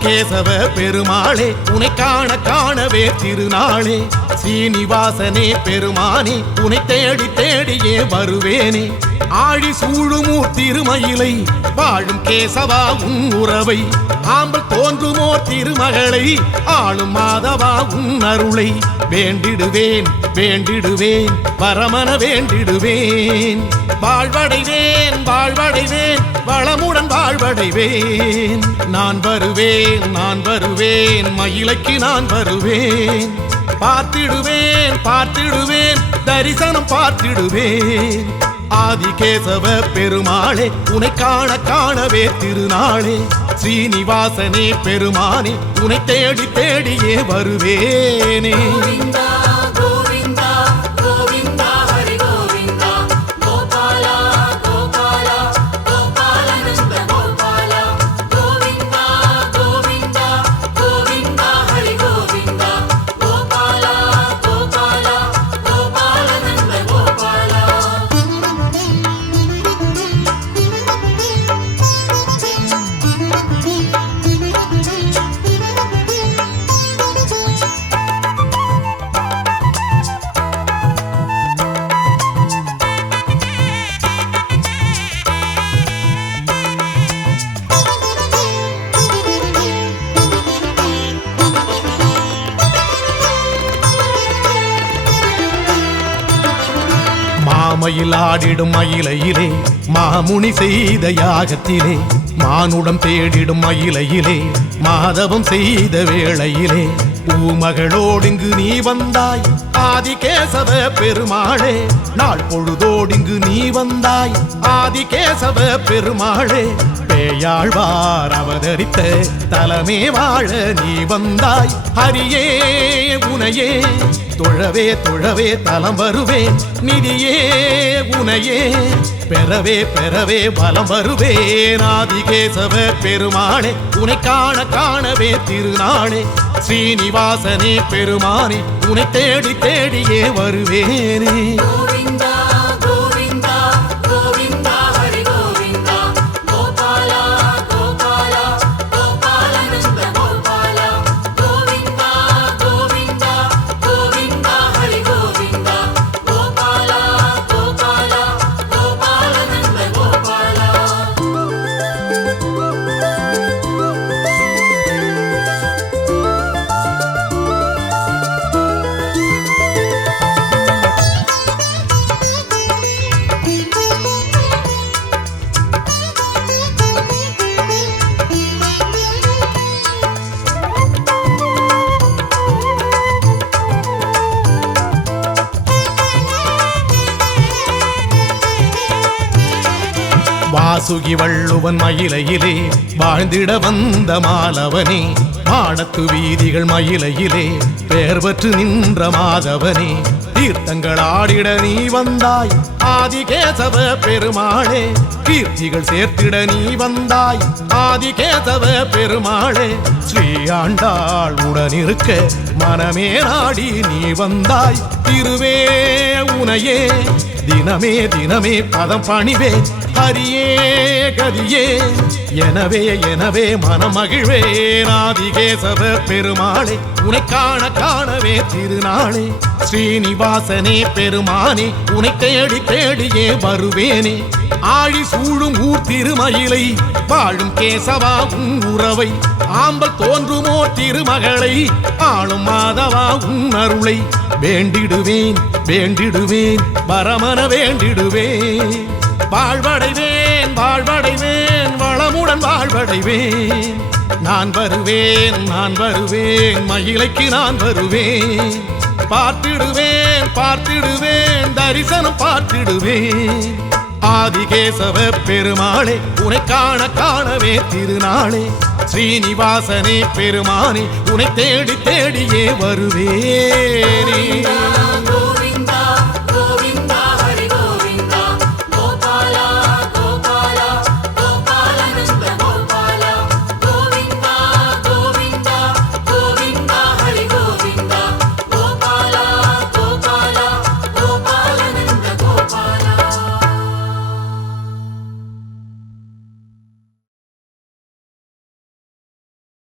ஆதிகேசவ பெருமாளே உனை காண காணவே திருநாளே ஸ்ரீனிவாசனே பெருமானே உனை தேடி தேடியே வருவேனே ஆழி சூழுமூர் திருமயிலை வாழும் கேசவா உன் உறவை ஆம்பல் தோன்றுமோர் திருமகளை ஆளும் மாதவா உன் அருளை வேண்டிடுவேன் வேண்டிடுவேன் பரமன வேண்டிடுவேன் வாழ்வடைவேன் வாழ்வடைவேன் வளமுடன் வாழ்வடைவேன் நான் வருவேன் மயிலைக்கு நான் வருவேன் பார்த்திடுவேன் பார்த்திடுவேன் தரிசனம் பார்த்திடுவேன் ஆதிகேசவ பெருமாளே உனை காண காணவே திருநாளே ஸ்ரீனிவாசனே பெருமானே உனை தேடி தேடியே வருவேனே மாமயில் ஆடிடும் மயிலையிலே மாமுனி செய்த யாகத்திலே மானுடம் தேடிடும் மயிலையிலே மாதவம் செய்த வேளையிலே பூமகளோடிங்கு நீ வந்தாய் ஆதிகேசவ பெருமாளே நாள் பொழுதோடிங்கு நீ வந்தாய் ஆதிகேசவ பெருமாளே பேயாழ்வார் அவதரித்த தலமே வாழ நீ வந்தாய் ஹரியே உனையே தொழவே தொழவே தலம் வருவேன் நிதியே உனையே பெறவே பெறவே பலம் வருவேன் ஆதிகேசவ பெருமாளே உனை காண காணவே திருநாளே ஸ்ரீனிவாசனே பெருமானே உனை தேடி தேடியே வருவேனே வாசுகி வள்ளுவன் மயிலையிலே வாழ்ந்திட வந்த மாலவனே மாடத்து வீதிகள் மயிலையிலே பெயர் பெற்று நின்ற மாதவனே தீர்த்தங்கள் ஆடிட நீ வந்தாய் ஆதிகேசவ பெருமாளே கீர்த்திகள் சேர்த்திட நீ வந்தாய் ஆதிகேசவ பெருமாளே ஸ்ரீ ஆண்டாள் உடனிருக்க மனமே நாடி நீ வந்தாய் திருவே உனையே தினமே தினமே பதம் பணிவேன் ஹரியே கதியே எனவே எனவே மனமகிழ்வேன் ஆதிகேசவ பெருமாளே உனை காண காணவே திருநாளே ஸ்ரீனிவாசனே பெருமானே உனை தேடி தேடியே வருவேனே ஆழி சூழும் ஊர் திருமயிலை வாழும் கேசவா உன் உறவை ஆம்பல் தோன்றுமோ திருமகளை ஆளும் மாதவா உன் அருளை வேண்டிடுவேன் வேண்டிடுவேன் பரமன வேண்டிடுவேன் வாழ்வடைவேன் வாழ்வடைவேன் வளமுடன் வாழ்வடைவேன் நான் வருவேன் மயிலைக்கு நான் வருவேன் பார்த்திடுவேன் பார்த்திடுவேன் தரிசனம் பார்த்திடுவேன் ஆதிகேசவ பெருமாளே உனை காண காணவே திருநாளே ஸ்ரீனிவாசனே பெருமானே உனை தேடி தேடியே வருவேனே